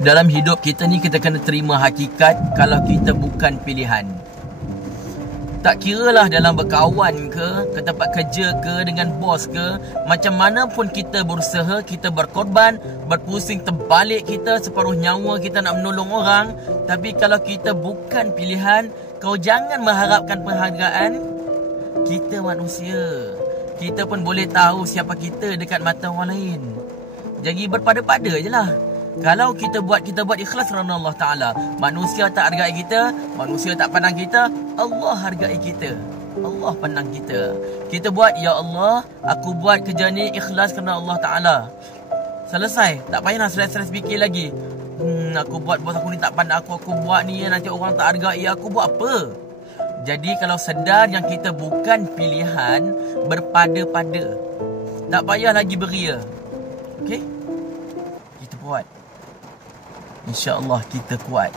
Dalam hidup kita ni, kita kena terima hakikat kalau kita bukan pilihan. Tak kiralah dalam berkawan ke tempat kerja ke, dengan bos ke, macam mana pun kita berusaha, kita berkorban, berpusing terbalik kita, separuh nyawa kita nak menolong orang. Tapi kalau kita bukan pilihan, kau jangan mengharapkan penghargaan. Kita manusia, kita pun boleh tahu siapa kita dekat mata orang lain. Jadi berpada-pada je lah. Kalau kita buat ikhlas kerana Allah Ta'ala. Manusia tak hargai kita, manusia tak pandang kita, Allah hargai kita, Allah pandang kita. Kita buat, ya Allah, aku buat kerja ni ikhlas kerana Allah Ta'ala. Selesai, tak payah nak stres-stres fikir lagi. Aku buat, bos aku ni tak pandang aku buat ni, nanti orang tak hargai aku, buat apa? Jadi kalau sedar yang kita bukan pilihan, berpada-pada, tak payah lagi beria. Okey? Kita buat, InsyaAllah kita kuat.